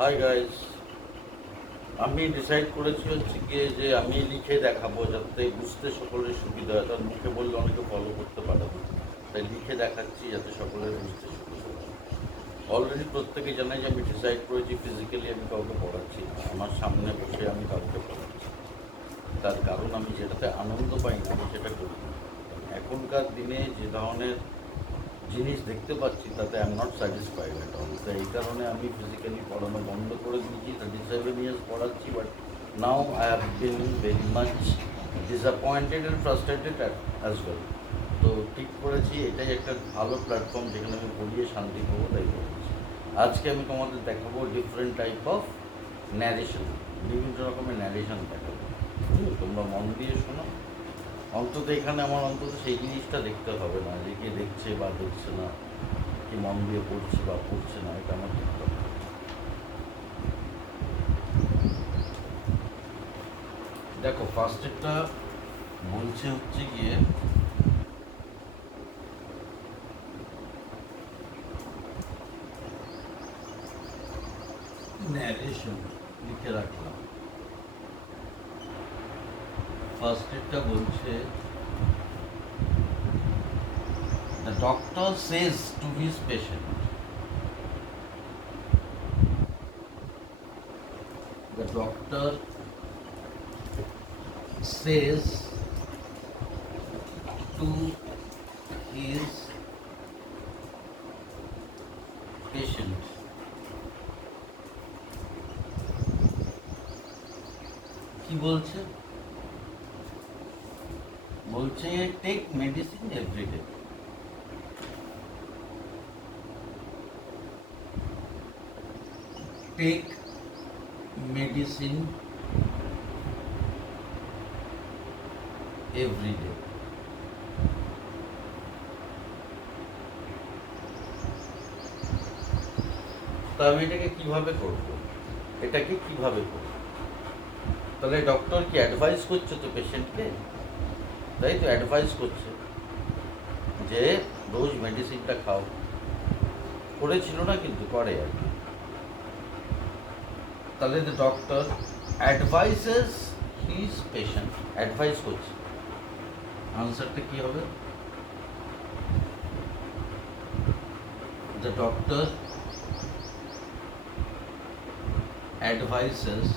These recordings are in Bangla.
হাই গাইস, আমি ডিসাইড করেছি হচ্ছে গিয়ে যে আমি লিখে দেখাবো যাতে বুঝতে সকলের সুবিধা হয়। তার মুখে বললে অনেকে ফলো করতে পারে না, তাই লিখে দেখাচ্ছি যাতে সকলের বুঝতে সুবিধা হয়। অলরেডি প্রত্যেকে জানে যে আমি ডিসাইড করেছি ফিজিক্যালি আমি কাউকে পড়াচ্ছি না, আমার সামনে বসে আমি কাউকে পড়াচ্ছি। তার কারণ আমি যেটাতে আনন্দ পাই না আমি সেটা করি না। এখনকার দিনে যে ধরনের জিনিস দেখতে পাচ্ছি তাতে I am not satisfied at all. তো এই কারণে আমি ফিজিক্যালি পড়ানো বন্ধ করে দিয়েছি। 37 years পড়াচ্ছি, but now I have been very much disappointed and frustrated as well. তো ঠিক করেছি এটাই একটা ভালো প্ল্যাটফর্ম যেখানে আমি পড়িয়ে শান্তি পাবো, তাই করেছি। আজকে আমি তোমাদের দেখাবো ডিফারেন্ট টাইপ অফ ন্যারেশন, বিভিন্ন রকমের ন্যারেশন দেখাবো। তোমরা মন দিয়ে শোনো। অন্তত এখানে আমার অন্তত সেই জিনিসটা দেখতে হবে না যে কে দেখছে বা দেখছে না, কি মন দিয়ে পড়ছে বা পড়ছে না, এটা আমার দেখতে হবে। দেখো, ফার্স্টেরটা বলছে হচ্ছে গিয়ে ন্যারেশন, লিখে রাখলাম। ফার্স্টেরটা বলছে the doctor says to his patient, the doctor says to his patient, কি বলছে? বলছে take medicine everyday. Take medicine everyday. তো আমি এটাকে কিভাবে করব, এটাকে কিভাবে করব? তাহলে ডক্টর কি অ্যাডভাইস করছে তো পেশেন্টকে, তাই তো অ্যাডভাইস করছে যে রোজ মেডিসিনটা খাও। করেছিল না, কিন্তু করে আর কি। তাহলে the doctor advises his patient, advice করছে, আনসারটা কি হবে? The doctor advises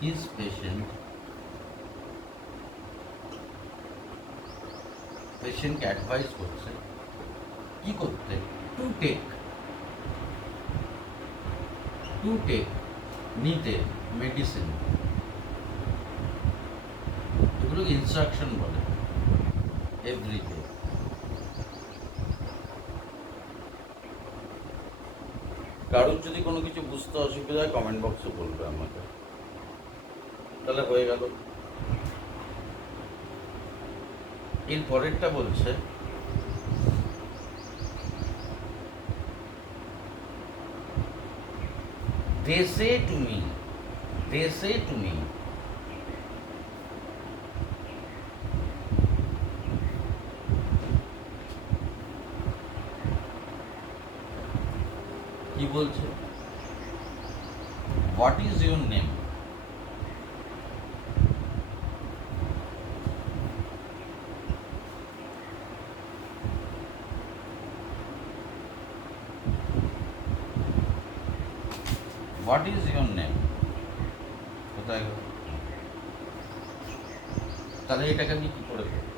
his patient, পেশেন্টকে অ্যাডভাইস করছে কি করতে? টু টেক, নিতে মেডিসিন, এগুলোকে ইনস্ট্রাকশন বলে, এভরিডে। কারোর যদি কোনো কিছু বুঝতে অসুবিধা হয় কমেন্ট বক্সে বলবে আমাকে। তাহলে হয়ে গেল। এর পরেরটা বলছে they say to me, কি বলছে? What is your name? What is your name? কোথায় গেল? তাহলে এটাকে আমি কি করে করবো?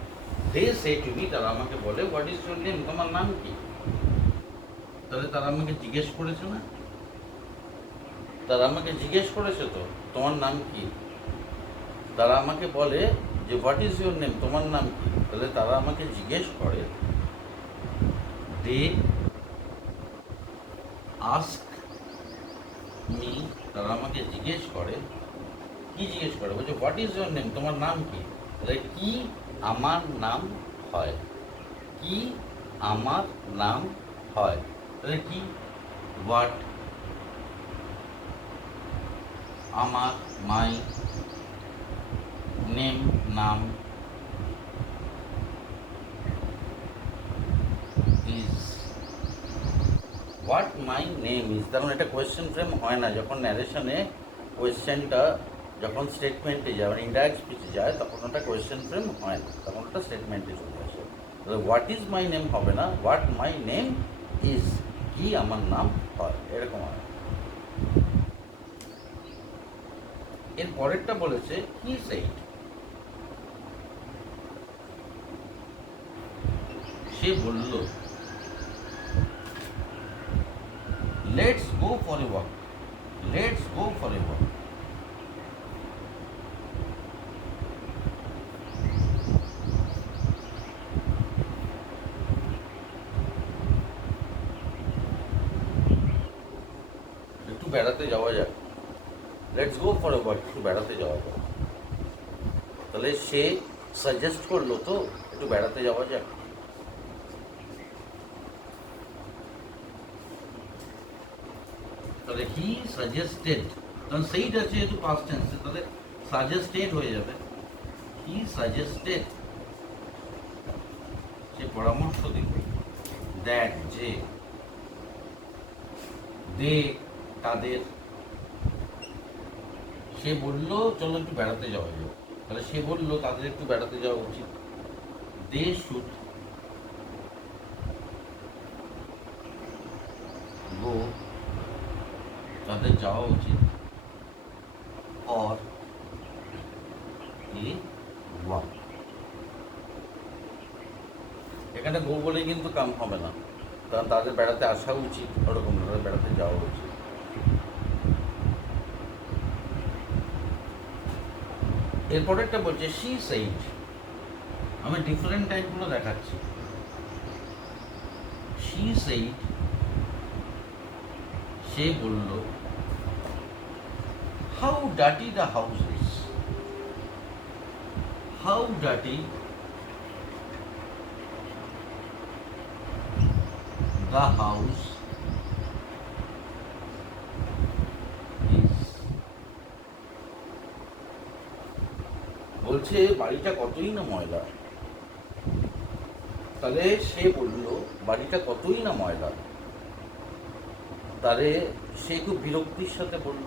দে সে টু মি, তারা আমাকে বলে হোয়াট ইজ ইউর নেম, তোমার নাম কি? তাহলে তারা আমাকে জিজ্ঞেস করেছে না, তারা আমাকে জিজ্ঞেস করেছে তো তোমার নাম কি। তারা আমাকে বলে যে হোয়াট ইজ ইউর নেম, তোমার নাম কি। তাহলে তারা আমাকে জিজ্ঞেস করে, দে আস্ক মি, তারা আমাকে জিজ্ঞেস করে, কি জিজ্ঞেস করে? বলছে হোয়াট ইজ ইউর নেম, তোমার নাম কি। তাহলে কি আমার নাম হয়, কি আমার নাম হয়। তাহলে কি? হোয়াট, আমার, মাই, নেম নাম, is what my name is, তখন এটা কোয়েশ্চেন ফ্রেম হয় না। যখন ন্যারেশনে কোয়েশ্চেনটা যখন স্টেটমেন্টে যায়, মানে ইনডাইরেক্ট স্পিচে যায়, তখন ওটা কোয়েশ্চেন ফ্রেম হয় না, তখন ওটা স্টেটমেন্টে চলে আসে। হোয়াট ইজ মাই নেম হবে না, হোয়াট মাই নেম ইজ, কি আমার নাম হয়, এরকম হয়। এর পরেরটা বলেছে হি সেইড, সে বলল let's go for a walk, let's go for a walk. একটু বেড়াতে যাওয়া যাক, let's go for a walk, একটু বেড়াতে যাওয়া যাক। তাহলে সে সাজেস্ট করলো তো একটু বেড়াতে যাওয়া যাক। তাহলে হি সাজেস্টেড, কারণ সেইটা আছে যেহেতু পাস্ট টেন্সে, তাহলে সাজেস্টেড হয়ে যাবে। হি সাজেস্টেড, সে পরামর্শ দিল, দ্যাট, যে, দে, তাদের, সে বলল চলো একটু বেড়াতে যাওয়া যাক। তাহলে সে বলল তাদের একটু বেড়াতে যাওয়া উচিত। দে শুড গো, তাদের যাওয়া উচিত, অর এ ওয়াক। এখানে গো বলে কিন্তু কাম হবে না, কারণ তাদের বেড়াতে আসা উচিত, ওরকম না, তাদের বেড়াতে যাওয়া উচিত। এরপরেরটা বলছে শি সেইড, আমি ডিফারেন্ট টাইপগুলো দেখাচ্ছি। শি সেইড, সে বলল, how dirty the house is, how dirty the house is, বলছে বাড়িটা কতই না ময়লা। তাহলে সে বলল বাড়িটা কতই না ময়লা, তাহলে সে খুব বিরক্তির সাথে বলল,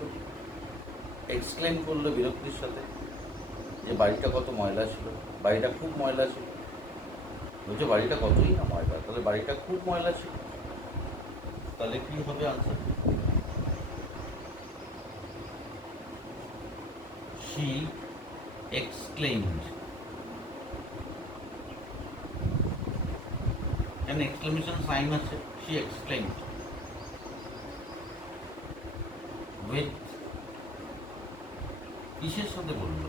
এক্সক্লেম করলো বিরক্তির সাথে, যে বাড়িটা কত ময়লা ছিল, বাড়িটা খুব ময়লা ছিল। বলছে বাড়িটা কতই না ময়লা, তাহলে বাড়িটা খুব ময়লা ছিল। তাহলে কি হবে আনসার? শি এক্সক্লেইমড, এখানে এক্সক্লেমেশন সাইন আছে, শি এক্সক্লেইমড উইথ, কিসের সাথে বললো?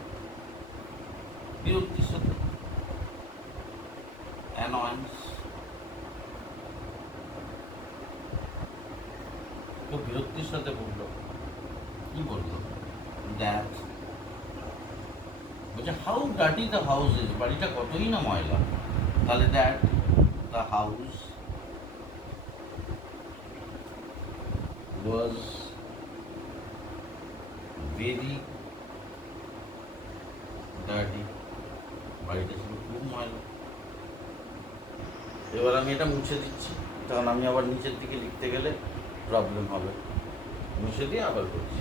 বিরক্তির সাথে, অ্যানয়েন্স, তো বিরক্তির সাথে বললো। কি বললো? দ্যাট, বলছে how dirty the house is, বাড়িটা কতই না ময়লা। তাহলে that the house was very dirty, বাড়িটা ছিল খুব ময়লা। এবার আমি এটা মুছে দিচ্ছি, কারণ আমি আবার নিচের দিকে লিখতে গেলে প্রবলেম হবে। মুছে দিয়ে আবার করছি।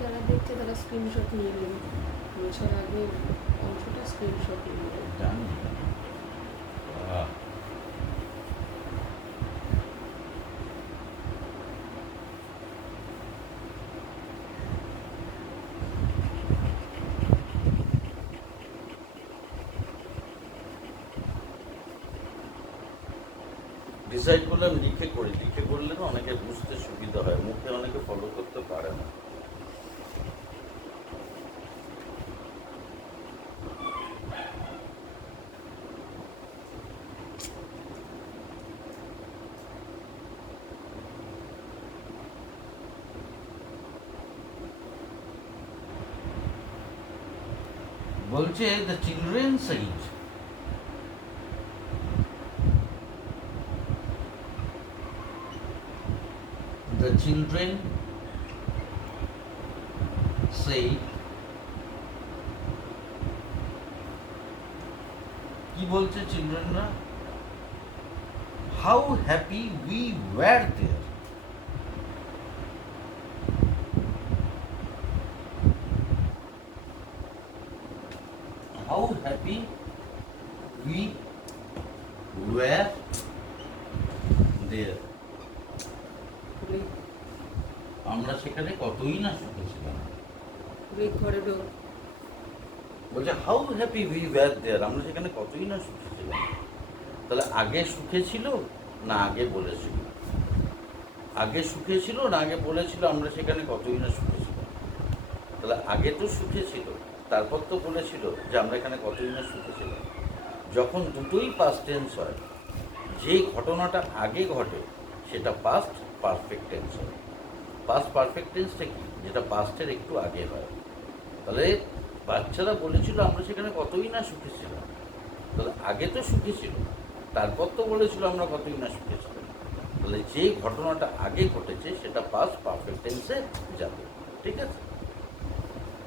যারা দেখছে তারা স্ক্রিনশট নিয়ে নেবে, মোছার আগে অংশটা স্ক্রিনশট নিয়ে নেবে। জানি ডিসাইড করলাম লিখে করি, লিখে করলে না অনেকে বুঝতে সুবিধা হয়, মুখে অনেকে ফলো করতে পারে না। বলছে the children said, the children said, কি বলছে চিলড্রেনরা? How happy we were there. How happy we were there. আমরা সেখানে কতই না সুখে ছিলাম। ঘরে ঢোক। বলছে হাউ হ্যাপি উই ওয়্যার দেয়ার, আমরা সেখানে কতই না সুখে ছিলাম। তাহলে আগে সুখে ছিল না আগে বলেছিল? আগে সুখে ছিল না আগে বলেছিল আমরা সেখানে কতই না সুখে ছিলাম? তাহলে আগে তো সুখে ছিল, তারপর তো বলেছিল যে আমরা এখানে কতই না সুখে ছিলাম। যখন দুটোই পাস্ট টেন্স হয়, যে ঘটনাটা আগে ঘটে সেটা পাস্ট পারফেক্ট টেন্স হয়। পাস্ট পারফেক্ট টেন্সটা কি? যেটা পাস্টের একটু আগে হয়। তাহলে বাচ্চারা বলেছিল আমরা সেখানে কতই না সুখে ছিলাম। তাহলে আগে তো সুখে ছিল, তারপর তো বলেছিল আমরা কতই না সুখে ছিলাম। তাহলে যে ঘটনাটা আগে ঘটেছে সেটা পাস্ট পারফেক্ট টেন্সে যাবে। ঠিক আছে?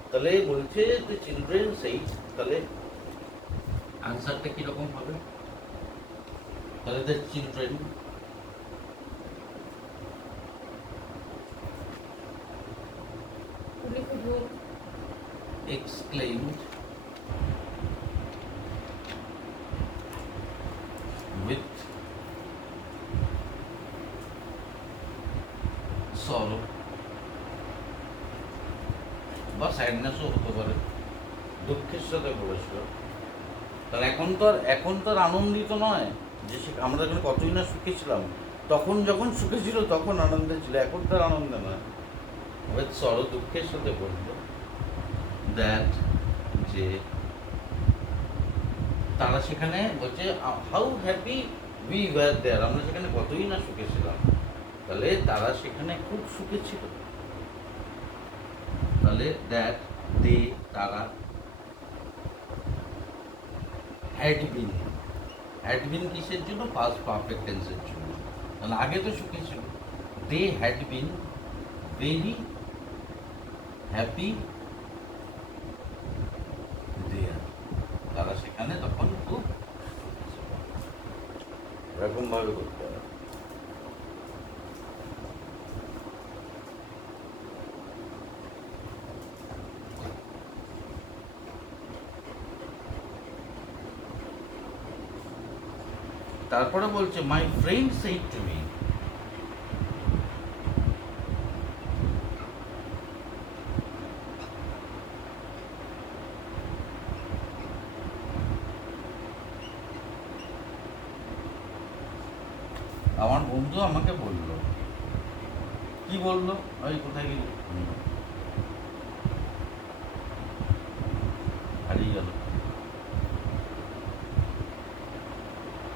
তাহলে বলছে যে চিলড্রেন সেই, তাহলে আনসারটা কীরকম হবে? তাহলে the children exclaimed with sorrow বা স্যাডনেসও হতে পারে, দুঃখের সাথে বলেছিল। তাহলে এখন তো আর আনন্দিত নয় যে আমরা যখন কতই না সুখে ছিলাম, তখন যখন সুখে ছিল তখন আনন্দে ছিল, এখন তো আর আনন্দে নয়। উইথ সরো, দুঃখের সাথে বললো দ্যাট, যে তারা সেখানে বলছে হাউ হ্যাপি উই ওয়্যার দেয়ার, আমরা সেখানে কতই না সুখে ছিলাম। তাহলে তারা সেখানে খুব সুখে ছিল। তাহলে দ্যাট দে, তারা, হ্যাড বিন, হ্যাড বিন কিসের জন্য? পাস্ট পারফেক্ট টেন্সের জন্য। তাহলে আগে তো সুখে ছিল। They had been very happy there, তারা সেখানে তখন খুব এরকম ভাবে করতে হবে। তারপরে বলছে my friend shed to me, আমার বন্ধু আমাকে বললো। কি বললো? ওই কোথায় গেল, হারিয়ে গেল।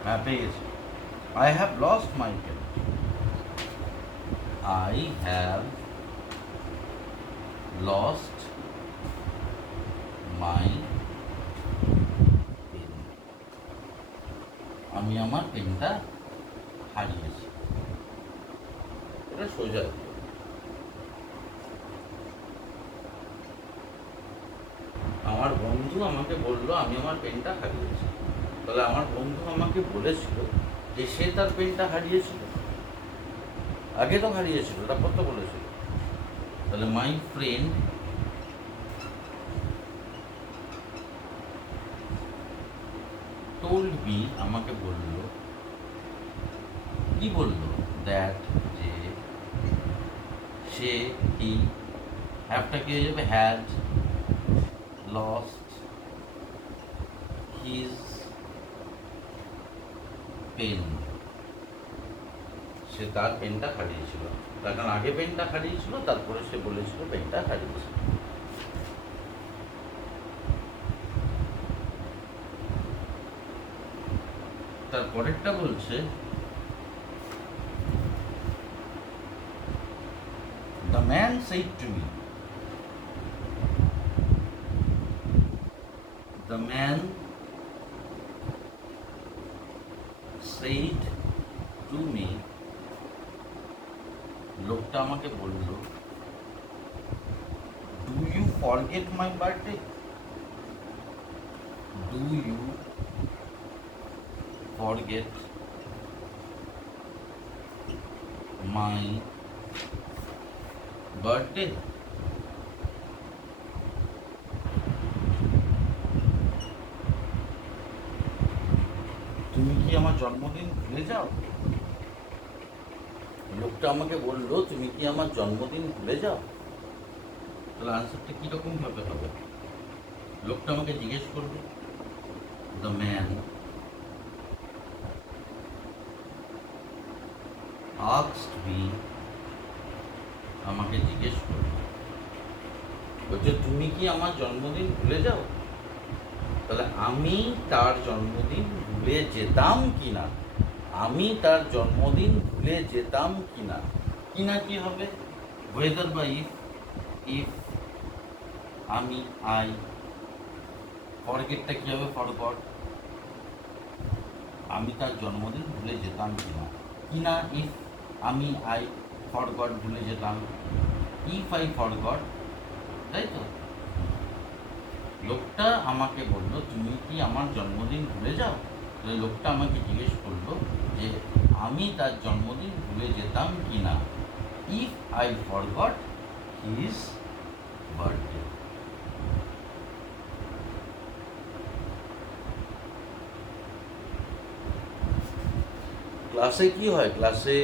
হ্যাঁ, পেয়ে গেছি। I have lost my pen. I have lost my pen. আমি আমার পেনটা হারিয়েছি। এটা সোজা। আমার বন্ধু আমাকে বললো আমি আমার পেনটা হারিয়েছি। তাহলে আমার বন্ধু আমাকে বলেছিল যে সে তার পেনটা হারিয়েছিল, আগে তো হারিয়েছিল, তারপর তো বলেছিল। তাহলে মাই ফ্রেন্ড টোল্ড মি, আমাকে বলল। কি বলল? দ্যাট, যে সে, হি, হ্যাভটা কি হয়ে যাবে? হ্যাড লস্ট হিজ পেন, সে তার পেনটা হারিয়েছিল। তার কারণ আগে পেনটা হারিয়েছিল, তারপরে সে বলেছিল পেনটা হারিয়েছিল। তারপরেরটা বলছে the man said to me, the man said to me লোকটা আমাকে বলল, do you forget my birthday? Do you forget my birthday? তুমি কি আমার জন্মদিন ভুলে যাও? লোকটা আমাকে বললো, তুমি কি আমার জন্মদিন ভুলে যাও? তাহলে আনসারটা কীরকম ভাবে হবে? লোকটা আমাকে জিজ্ঞেস করবে, দ্য ম্যান asked me, আমাকে জিজ্ঞেস করবে, বলছে তুমি কি আমার জন্মদিন ভুলে যাও? তাহলে আমি তার জন্মদিন ভুলে যেতাম কিনা, আমি তার জন্মদিন ভুলে যেতাম কিনা, কিনা কি হবে? ওয়েদার বা ইফ, ইফ আমি আই, ফরগেটটা কি হবে? ফরগট, আমি তার জন্মদিন ভুলে যেতাম কিনা, কিনা ইফ আমি আই ফরগট ভুলে যেতাম, ইফ আই ফরগট, তাই তো? লোকটা আমাকে বললো, তুমি কি আমার জন্মদিন ভুলে যাও? তাহলে লোকটা আমাকে জিজ্ঞেস করলো যে আমি তার জন্মদিন ভুলে যেতাম কি না, if I forgot his birthday. ক্লাসে কি হয়? ক্লাসে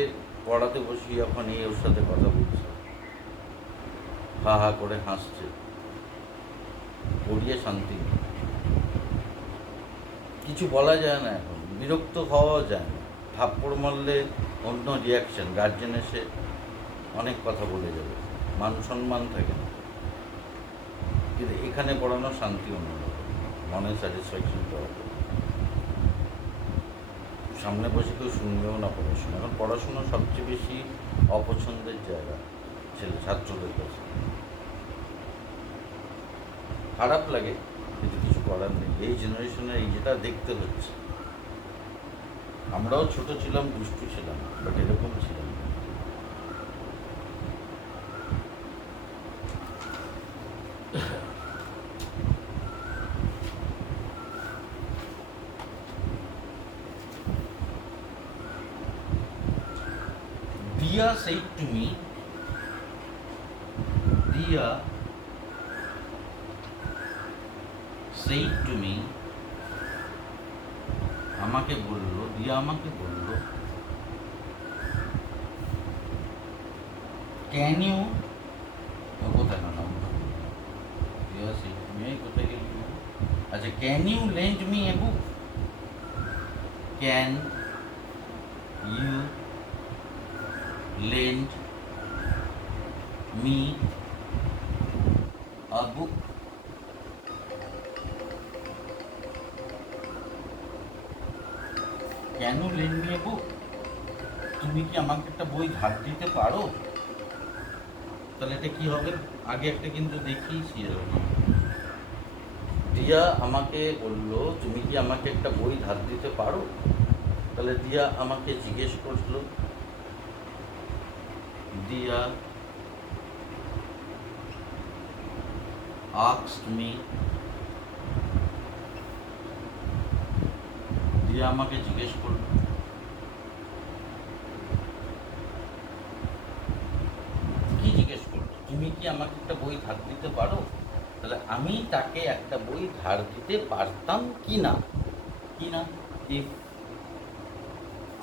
পড়াতে বসি, এখন এই ওর সাথে কথা বলছে, হা হা করে হাসছে, পড়িয়ে শান্তি নেই। কিছু বলা যায় না, এখন বিরক্ত হওয়া যায় না। থাপ্পড় মারলে অন্য রিয়াকশন, গার্জেন এসে অনেক কথা বলে যাবে, মান সম্মান থাকে না। কিন্তু এখানে পড়ানো শান্তি অন্যরকম, মনে স্যাটিসফ্যাকশন পাওয়া যায়। সামনে বসে কেউ শুনবেও না পড়াশোনা। এখন পড়াশোনা সবচেয়ে বেশি অপছন্দের জায়গা ছাত্রদের কাছে। খারাপ লাগে, কিন্তু কিছু করার নেই। এই জেনারেশনে এই যেটা দেখতে হচ্ছে, আমরাও ছোট ছিলাম, দুষ্টু ছিলাম, বাট এরকম ছিলাম না। Dia said to me, Dia said to me, আমাকে বললো, দিয়া আমাকে বললো, ক্যান ইউ, কোথায় না দিয়া said to me, কোথায় গেল? আচ্ছা, can you lend me a book? Can you lend me a book? Can you lend me a book? তুমি কি আমাকে একটা বই ধার দিতে পারো? তাহলে এটা কি হবে? আগে একটা কিন্তু দেখিয়েছি এরকম। দিয়া আমাকে বললো, তুমি কি আমাকে একটা বই ধার দিতে পারো? তাহলে দিয়া আমাকে জিজ্ঞেস করলো, দিয়া asked me, দিয়া আমাকে জিজ্ঞেস করলো, কি জিজ্ঞেস করলো? তুমি কি আমাকে একটা বই ধার দিতে পারো? তাহলে আমি তাকে একটা বই ধার দিতে পারতাম কি না, কি না, ইফ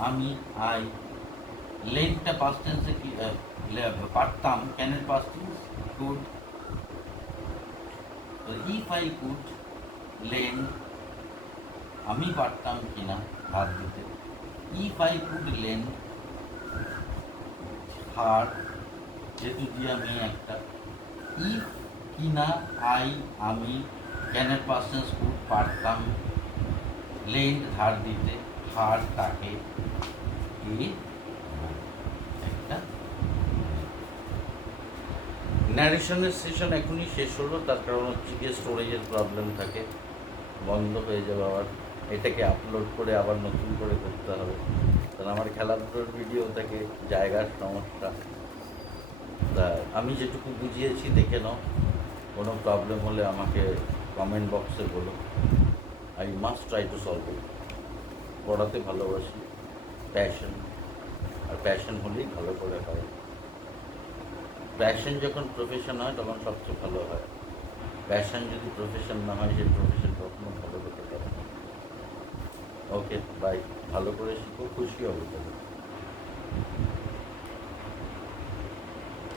আমি আই, লেনটা পাস্ট টেন্সে কি পারতাম, ক্যানের past tense could, if I could lend, আমি পারতাম কিনা ধার দিতে, if I could lend her, যেহেতু দিয়ে আমি একটা, ইফ কিনা আই আমি, ক্যানের পাস্ট টেন্স কুড পারতাম, লেন্ড ধার দিতে, হার তাকে, একটা ন্যারেশনের সেশন এখনই শেষ হলো। তার কারণ হচ্ছে গিয়ে স্টোরেজের প্রবলেম থাকে, বন্ধ হয়ে যাবে, আবার এটাকে আপলোড করে আবার নতুন করে করতে হবে, কারণ আমার খেলাধুলোর ভিডিও থাকে, জায়গার সমস্যা, তা আমি যেটুকু বুঝিয়েছি দেখে নাও, কোনো প্রবলেম হলে আমাকে কমেন্ট বক্সে বলো। I must try to solve it. পড়াতে ভালোবাসি, প্যাশন, আর প্যাশন হলেই ভালো করে হয়। প্যাশন যখন প্রফেশন হয় তখন সবচেয়ে ভালো হয়। প্যাশন যদি প্রফেশন না হয়, সেই প্রফেশন কখনো ভালো হতে পারে না। ওকে, বাই। ভালো করে শিখো, খুশি হবে তবে।